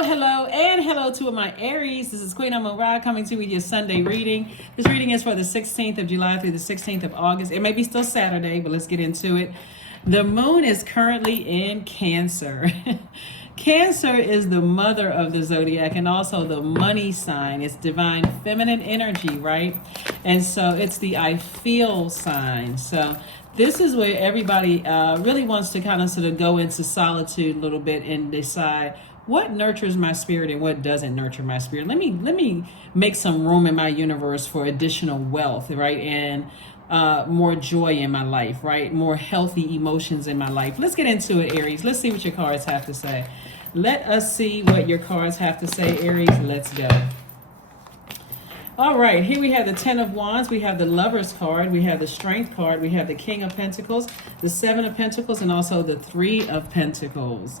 Hello, and hello to my Aries. This is Queen Amun Ra coming to you with your Sunday reading. This reading is for the 16th of July through the 16th of August. It may be still Saturday, but let's get into it. The moon is currently in Cancer. Cancer is the mother of the zodiac and also the money sign. It's divine feminine energy, right? And so it's the I feel sign. So this is where everybody really wants to kind of sort of go into solitude a little bit and decide what nurtures my spirit and what doesn't nurture my spirit. Let me make some room in my universe for additional wealth, right? And more joy in my life, right? More healthy emotions in my life. Let's get into it, Aries. Let's see what your cards have to say. Let us see what your cards have to say, Aries. Let's go. All right, here we have the 10 of Wands, we have the Lovers card, we have the Strength card, we have the King of Pentacles, the 7 of Pentacles, and also the 3 of Pentacles.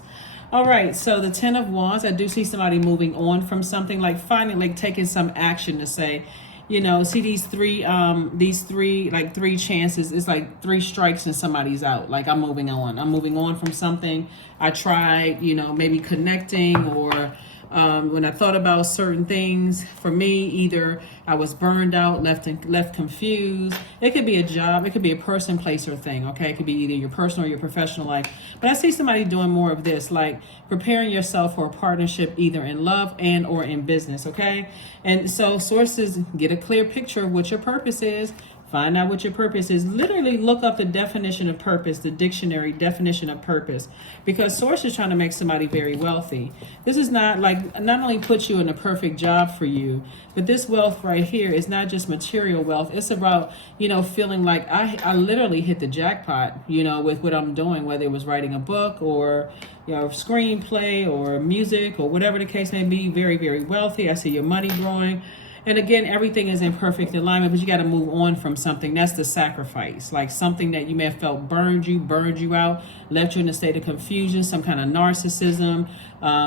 All right, so the 10 of Wands, I do see somebody moving on from something, like finally like taking some action to say, you know, see these three chances. It's like 3 strikes and somebody's out. Like I'm moving on from something. I tried, you know, maybe connecting or when I thought about certain things, for me, either I was burned out, left confused. It could be a job, it could be a person, place, or thing. Okay, it could be either your personal or your professional life. But I see somebody doing more of this, like preparing yourself for a partnership, either in love and or in business. Okay, and so sources, get a clear picture of what your purpose is. Find out what your purpose is. Literally look up the definition of purpose, the dictionary definition of purpose, because source is trying to make somebody very wealthy. This is not like, not only put you in a perfect job for you, but this wealth right here is not just material wealth. It's about, you know, feeling like I literally hit the jackpot, you know, with what I'm doing, whether it was writing a book or, you know, screenplay or music or whatever the case may be. Very, very wealthy. I see your money growing. And again, everything is in perfect alignment, but you got to move on from something. That's the sacrifice, like something that you may have felt burned you out, left you in a state of confusion, some kind of narcissism,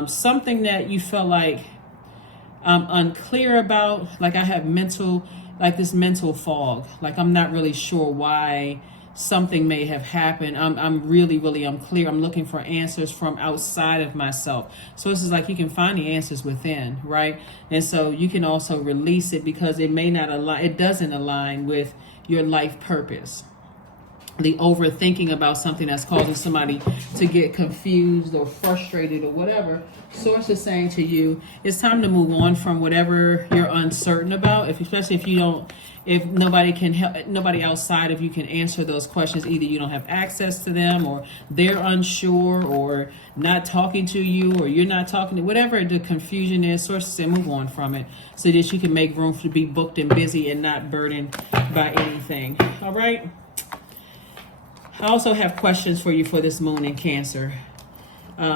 something that you felt like unclear about. Like I have this mental fog. Like I'm not really sure why something may have happened. I'm really unclear. I'm looking for answers from outside of myself. So this is like you can find the answers within, right? And so you can also release it because it may not align. It doesn't align with your life purpose. The overthinking about something that's causing somebody to get confused or frustrated or whatever. Source is saying to you, it's time to move on from whatever you're uncertain about. Especially if nobody can help, nobody outside of you can answer those questions. Either you don't have access to them, or they're unsure, or not talking to you, or you're not talking to, whatever the confusion is. Source is saying move on from it so that you can make room to be booked and busy and not burdened by anything. All right. I also have questions for you for this moon in Cancer.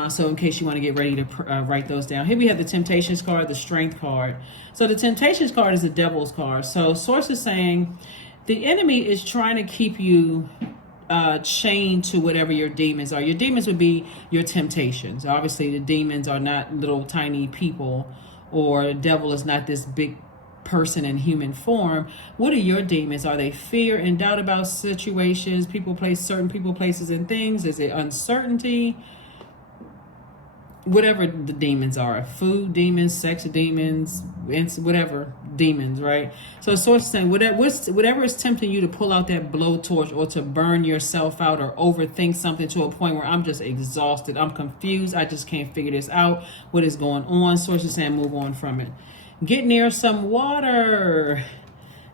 So in case you want to get ready to write those down. Here we have the Temptations card, the Strength card. So the Temptations card is the Devil's card. So source is saying the enemy is trying to keep you chained to whatever your demons are. Your demons would be your temptations. Obviously, the demons are not little tiny people, or the devil is not this big person in human form. What are your demons? Are they fear and doubt about situations, certain people, places, and things? Is it uncertainty? Whatever the demons are, food demons, sex demons, whatever demons, right? So source is saying whatever is tempting you to pull out that blowtorch or to burn yourself out or overthink something to a point where I'm just exhausted, I'm confused, I just can't figure this out, what is going on. Source is saying move on from it. Get near some water.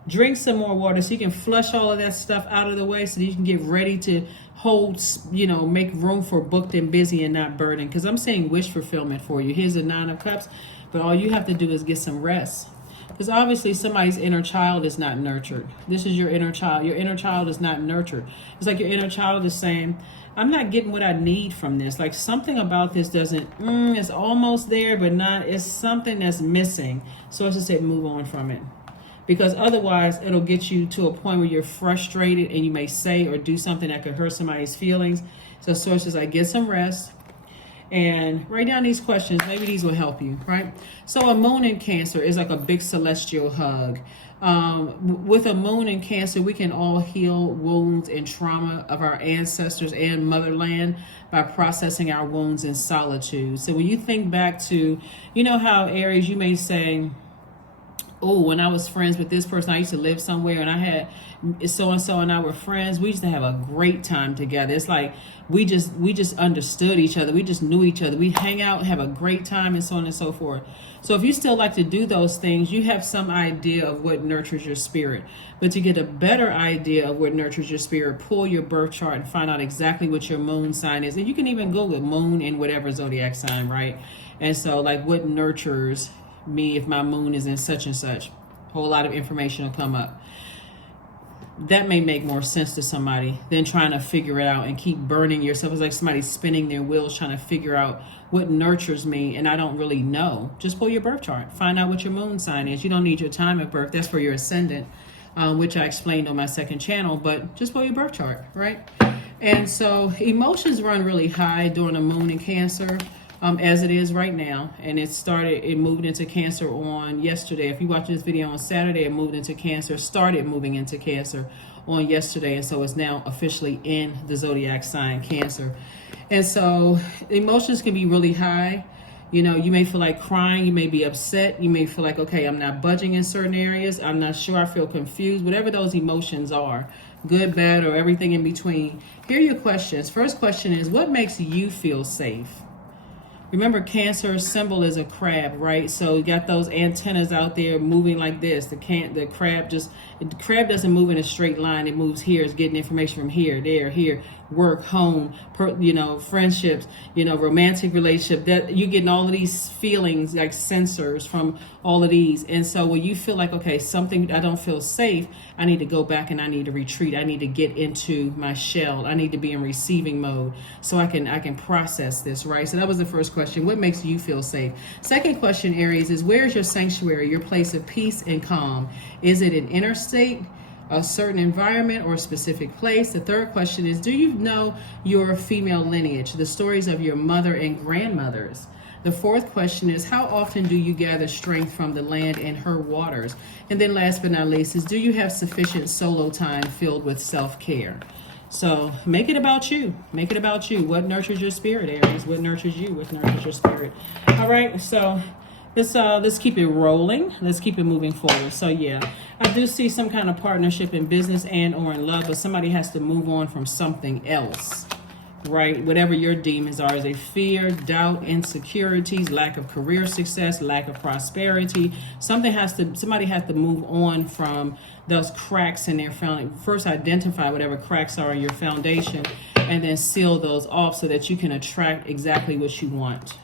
Drink some more water so you can flush all of that stuff out of the way so that you can get ready to hold, you know, make room for booked and busy and not burdened. Because I'm saying wish fulfillment for you. Here's the 9 of Cups, but all you have to do is get some rest. Because obviously somebody's inner child is not nurtured. This is your inner child. Your inner child is not nurtured. It's like your inner child is saying, I'm not getting what I need from this. Like something about this doesn't, it's almost there, but not, it's something that's missing. So as I said, move on from it. Because otherwise it'll get you to a point where you're frustrated and you may say or do something that could hurt somebody's feelings. So sources like get some rest and write down these questions. Maybe these will help you, right? So a moon in Cancer is like a big celestial hug. With a moon in Cancer, we can all heal wounds and trauma of our ancestors and motherland by processing our wounds in solitude. So when you think back to, you know how Aries, you may say, oh, when I was friends with this person, I used to live somewhere and I had so-and-so and I were friends. We used to have a great time together. It's like we just understood each other. We just knew each other. We'd hang out, have a great time, and so on and so forth. So if you still like to do those things, you have some idea of what nurtures your spirit. But to get a better idea of what nurtures your spirit, pull your birth chart and find out exactly what your moon sign is. And you can even go with moon in whatever zodiac sign, right? And so like what nurtures me if my moon is in such and such. A whole lot of information will come up. That may make more sense to somebody than trying to figure it out and keep burning yourself. It's like somebody spinning their wheels trying to figure out what nurtures me and I don't really know. Just pull your birth chart. Find out what your moon sign is. You don't need your time of birth. That's for your ascendant, which I explained on my second channel, but just pull your birth chart, right? And so emotions run really high during a moon in Cancer. As it is right now, and it moved into Cancer on yesterday. If you watch this video on Saturday, it moved into Cancer, started moving into Cancer on yesterday, and so it's now officially in the zodiac sign Cancer. And so emotions can be really high. You know, you may feel like crying, you may be upset, you may feel like, okay, I'm not budging in certain areas, I'm not sure, I feel confused, whatever those emotions are, good, bad, or everything in between. Here are your questions. First question is, what makes you feel safe? Remember, Cancer symbol is a crab, right? So you got those antennas out there moving like this. The crab doesn't move in a straight line. It moves here. It's getting information from here, there, here, work, home, friendships, romantic relationship. That you're getting all of these feelings like sensors from all of these. And so when you feel like, okay, something, I don't feel safe, I need to go back and I need to retreat. I need to get into my shell. I need to be in receiving mode so I can process this, right? So that was the first question. What makes you feel safe? Second question, Aries, is where's your sanctuary, your place of peace and calm? Is it an inner state, a certain environment, or a specific place? The third question is, do you know your female lineage, the stories of your mother and grandmothers? The fourth question is, how often do you gather strength from the land and her waters? And then last but not least is, do you have sufficient solo time filled with self-care? So make it about you. Make it about you. What nurtures your spirit, Aries? What nurtures you? What nurtures your spirit? All right, so let's keep it rolling. Let's keep it moving forward. So yeah, I do see some kind of partnership in business and or in love, but somebody has to move on from something else, right? Whatever your demons are, is a fear, doubt, insecurities, lack of career success, lack of prosperity. Somebody has to move on from those cracks in their foundation. First, identify whatever cracks are in your foundation, and then seal those off so that you can attract exactly what you want.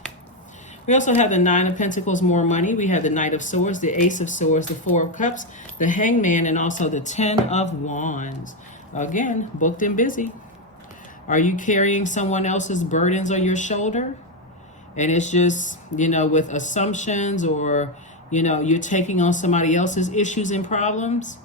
We also have the Nine of Pentacles, more money. We have the Knight of Swords, the Ace of Swords, the Four of Cups, the Hangman, and also the Ten of Wands. Again, booked and busy. Are you carrying someone else's burdens on your shoulder? And it's just, with assumptions, or, you're taking on somebody else's issues and problems,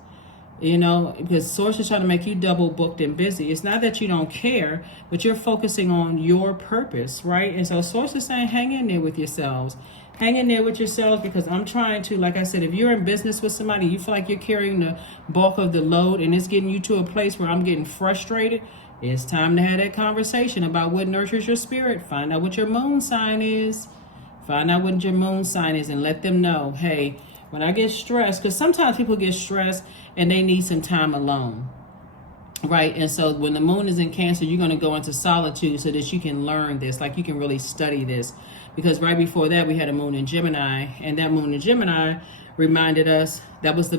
because Source is trying to make you double booked and busy. It's not that you don't care, but you're focusing on your purpose, right? And so Source is saying, hang in there with yourselves. Hang in there with yourselves, because I'm trying to, like I said, if you're in business with somebody, you feel like you're carrying the bulk of the load and it's getting you to a place where I'm getting frustrated, it's time to have that conversation about what nurtures your spirit. Find out what your moon sign is. Find out what your moon sign is and let them know, hey, when I get stressed, because sometimes people get stressed and they need some time alone, right? And so when the moon is in Cancer, you're going to go into solitude so that you can learn this, like you can really study this. Because right before that, we had a moon in Gemini, and that moon in Gemini reminded us that was the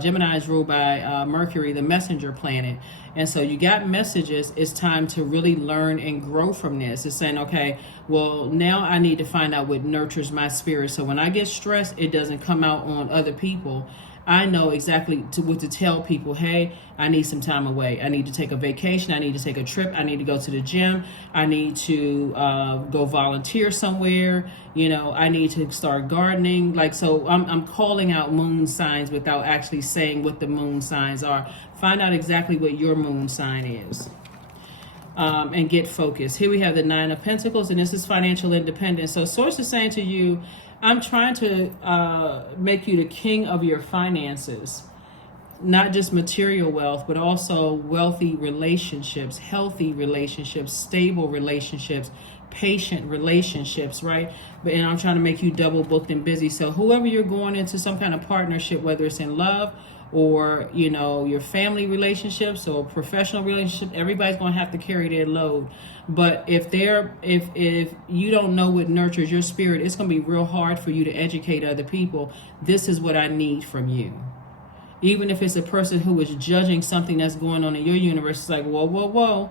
Gemini is ruled by Mercury, the messenger planet. And so you got messages. It's time to really learn and grow from this. It's saying, okay, well, now I need to find out what nurtures my spirit. So when I get stressed, it doesn't come out on other people. I know exactly what to tell people. Hey, I need some time away. I need to take a vacation. I need to take a trip. I need to go to the gym. I need to go volunteer somewhere. I need to start gardening. So I'm calling out moon signs without actually saying what the moon signs are. Find out exactly what your moon sign is. and get focused. Here we have the Nine of Pentacles, and this is financial independence. So Source is saying to you, I'm trying to make you the king of your finances. Not just material wealth, but also wealthy relationships, healthy relationships, stable relationships, patient relationships, right? And I'm trying to make you double booked and busy. So whoever you're going into some kind of partnership, whether it's in love or, you know, your family relationships or professional relationship, everybody's going to have to carry their load. But if you don't know what nurtures your spirit, it's going to be real hard for you to educate other people. This is what I need from you. Even if it's a person who is judging something that's going on in your universe, it's like, whoa, whoa, whoa.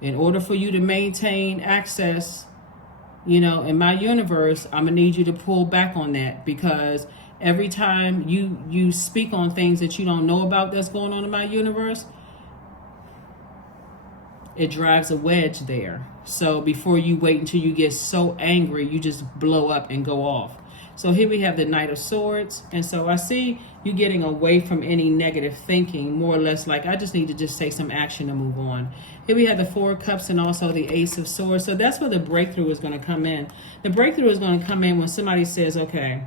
In order for you to maintain access, you know, in my universe, I'm going to need you to pull back on that, because every time you speak on things that you don't know about that's going on in my universe, it drives a wedge there. So before you wait until you get so angry, you just blow up and go off. So here we have the Knight of Swords. And so I see you getting away from any negative thinking, more or less like, I just need to just take some action to move on. Here we have the Four of Cups and also the Ace of Swords. So that's where the breakthrough is going to come in. The breakthrough is going to come in when somebody says, okay,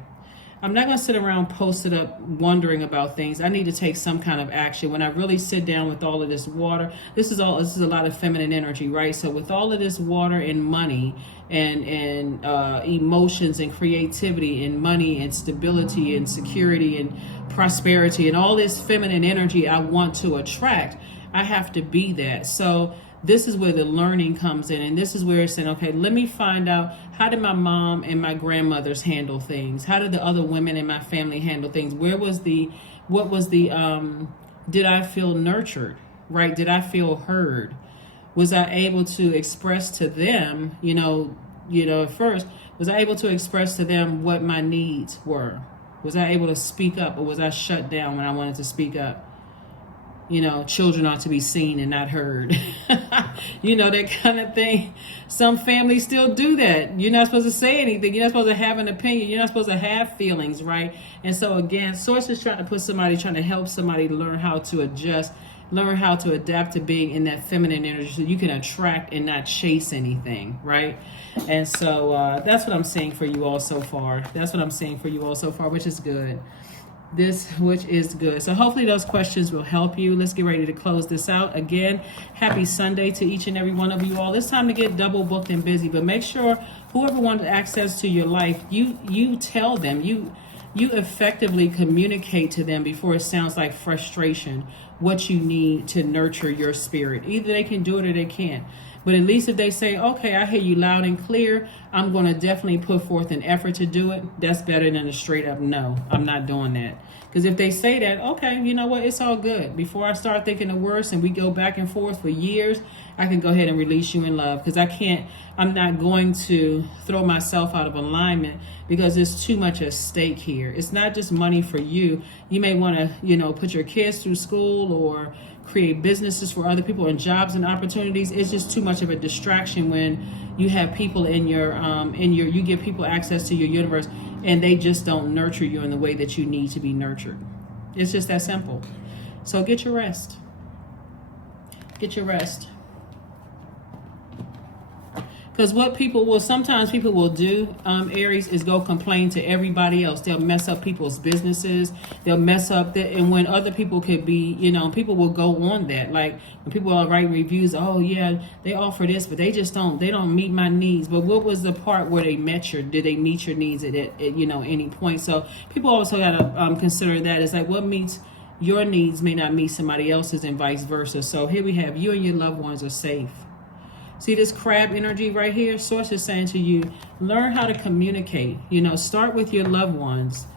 I'm not going to sit around posted up wondering about things. I need to take some kind of action. When I really sit down with all of this water, this is a lot of feminine energy, right? So with all of this water and money and emotions and creativity and money and stability and security and prosperity and all this feminine energy I want to attract, I have to be that. So this is where the learning comes in, and this is where it's saying, okay, let me find out, how did my mom and my grandmothers handle things? How did the other women in my family handle things? Did I feel nurtured, right? Did I feel heard? Was I able to express to them, at first, was I able to express to them what my needs were? Was I able to speak up, or was I shut down when I wanted to speak up? Children ought to be seen and not heard. That kind of thing. Some families still do that. You're not supposed to say anything. You're not supposed to have an opinion. You're not supposed to have feelings, right? And so again, Source is trying to help somebody learn how to adjust, learn how to adapt to being in that feminine energy so you can attract and not chase anything, right? And so that's what I'm saying for you all so far. Which is good. Which is good. So hopefully those questions will help you. Let's get ready to close this out. Again, happy Sunday to each and every one of you all. It's time to get double booked and busy, but make sure whoever wants access to your life, you tell them, you effectively communicate to them before it sounds like frustration, what you need to nurture your spirit. Either they can do it or they can't. But at least if they say, okay, I hear you loud and clear, I'm going to definitely put forth an effort to do it, that's better than a straight up no, I'm not doing that. Because if they say that, okay, you know what, it's all good. Before I start thinking the worst and we go back and forth for years, I can go ahead and release you in love. Because I'm not going to throw myself out of alignment because there's too much at stake here. It's not just money for you. You may want to, put your kids through school or create businesses for other people and jobs and opportunities. It's just too much of a distraction when you have people you give people access to your universe and they just don't nurture you in the way that you need to be nurtured. It's just that simple. So get your rest. Because sometimes people will do, Aries, is go complain to everybody else. They'll mess up people's businesses. They'll mess up and when other people could be, people will go on that. Like when people are writing reviews, oh yeah, they offer this, but they don't meet my needs. But what was the part where did they meet your needs at any point? So people also got to consider that. It's like what meets your needs may not meet somebody else's and vice versa. So here we have you and your loved ones are safe. See this crab energy right here? Source is saying to you, learn how to communicate. Start with your loved ones.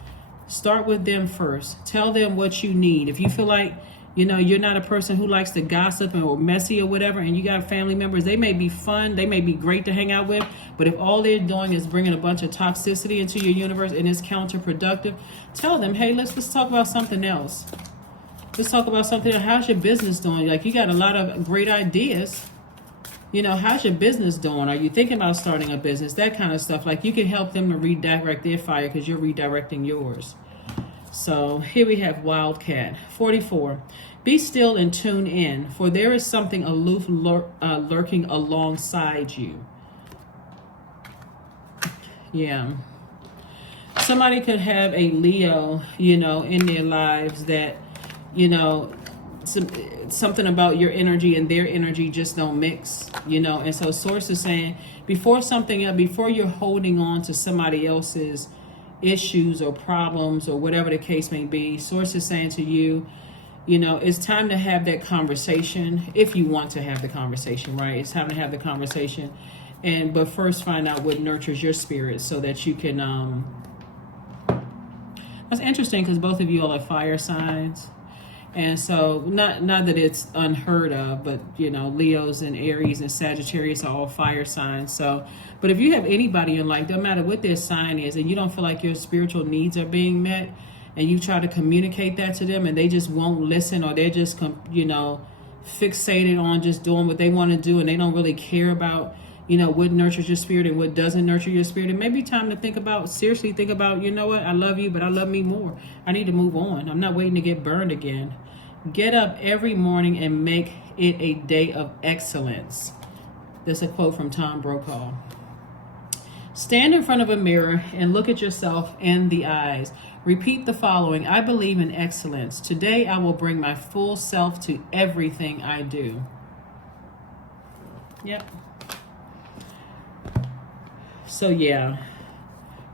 Start with them first. Tell them what you need. If you feel like, you're not a person who likes to gossip or messy or whatever, and you got family members, they may be fun, they may be great to hang out with, but if all they're doing is bringing a bunch of toxicity into your universe and it's counterproductive, tell them, hey, let's talk about something else. Let's talk about something else. How's your business doing? Like, you got a lot of great ideas. How's your business doing? Are you thinking about starting a business? That kind of stuff. Like, you can help them to redirect their fire because you're redirecting yours. So here we have Wildcat. 44. Be still and tune in, for there is something aloof lurking alongside you. Yeah. Somebody could have a Leo, in their lives that, something about your energy and their energy just don't mix, And so Source is saying, before you're holding on to somebody else's issues or problems or whatever the case may be, Source is saying to you, it's time to have that conversation. If you want to have the conversation, right? It's time to have the conversation. But first find out what nurtures your spirit so that you can, that's interesting because both of you all are fire signs. And so not that it's unheard of, but Leos and Aries and Sagittarius are all fire signs. So, but if you have anybody in life, no matter what their sign is, and you don't feel like your spiritual needs are being met, and you try to communicate that to them and they just won't listen, or they're just, fixated on just doing what they want to do, and they don't really care about, what nurtures your spirit and what doesn't nurture your spirit, it may be time to seriously think about, what, I love you, but I love me more. I need to move on. I'm not waiting to get burned again. Get up every morning and make it a day of excellence. That's a quote from Tom Brokaw. Stand in front of a mirror and look at yourself in the eyes. Repeat the following. I believe in excellence. Today I will bring my full self to everything I do. Yep. So yeah,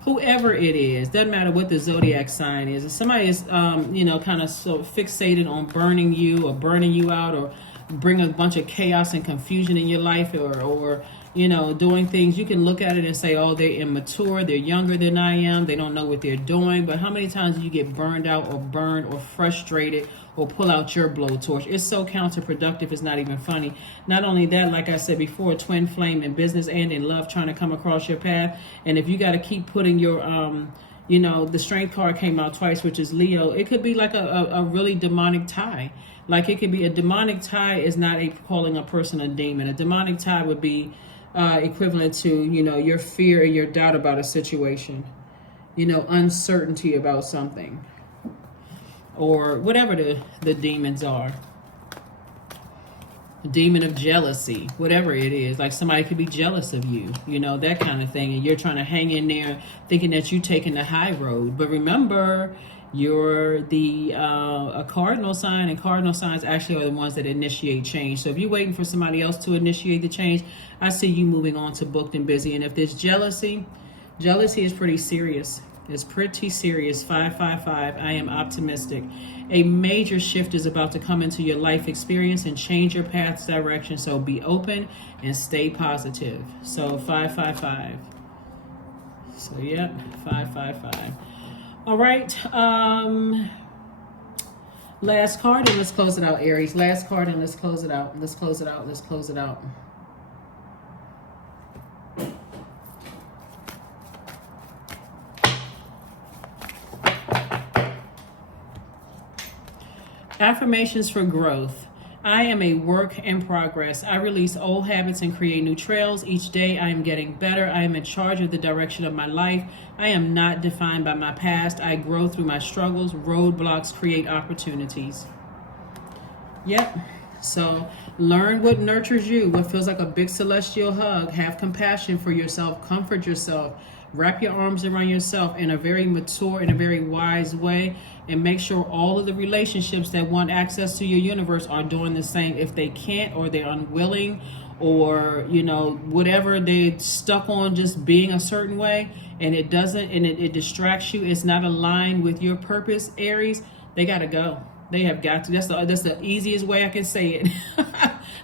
whoever it is, doesn't matter what the zodiac sign is. If somebody is, kind of so fixated on burning you or burning you out or bring a bunch of chaos and confusion in your life or doing things, you can look at it and say, oh, they're immature, they're younger than I am, they don't know what they're doing. But how many times do you get burned out or burned or frustrated or pull out your blowtorch? It's so counterproductive, it's not even funny. Not only that, like I said before, twin flame in business and in love trying to come across your path. And if you got to keep putting your, the strength card came out twice, which is Leo, it could be like a really demonic tie. Like it could be a demonic tie is not calling a person a demon. A demonic tie would be equivalent to, your fear and your doubt about a situation, uncertainty about something, or whatever the demons are. Demon of jealousy, whatever it is. Like somebody could be jealous of you, that kind of thing. And you're trying to hang in there thinking that you're taking the high road. But remember, you're a cardinal sign, and cardinal signs actually are the ones that initiate change. So if you're waiting for somebody else to initiate the change, I see you moving on to booked and busy. And if there's jealousy is pretty serious. It's pretty serious. 555. I am optimistic. A major shift is about to come into your life experience and change your path's direction. So be open and stay positive. So 555. So yeah, 555. All right. Last card and let's close it out, Aries. Last card and let's close it out. Let's close it out. Let's close it out. Affirmations for growth. I am a work in progress. I release old habits and create new trails. Each day I am getting better. I am in charge of the direction of my life. I am not defined by my past. I grow through my struggles. Roadblocks create opportunities. Yep. So learn what nurtures you, what feels like a big celestial hug. Have compassion for yourself. Comfort yourself. Wrap your arms around yourself in a very mature and a very wise way, and make sure all of the relationships that want access to your universe are doing the same. If they can't, or they're unwilling, or whatever, they're stuck on just being a certain way, and it doesn't, and it distracts you, it's not aligned with your purpose, Aries, they gotta go. They have got to. That's the easiest way I can say it.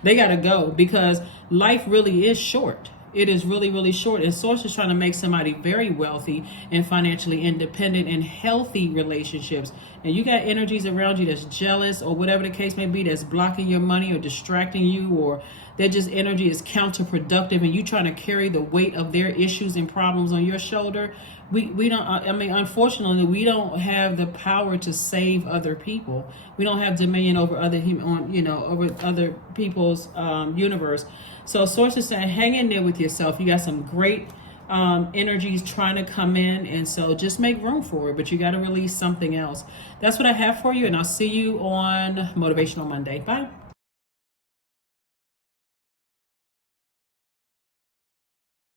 They gotta go, because life really is short. It is really, really short. And Source is trying to make somebody very wealthy and financially independent in healthy relationships. And you got energies around you that's jealous or whatever the case may be, that's blocking your money or distracting you, or that just energy is counterproductive and you trying to carry the weight of their issues and problems on your shoulder. We don't, unfortunately, we don't have the power to save other people. We don't have dominion over over other people's universe. So Source is saying, hang in there with yourself. You got some great energies trying to come in, and so just make room for it, but you got to release something else. That's what I have for you, and I'll see you on Motivational Monday. Bye.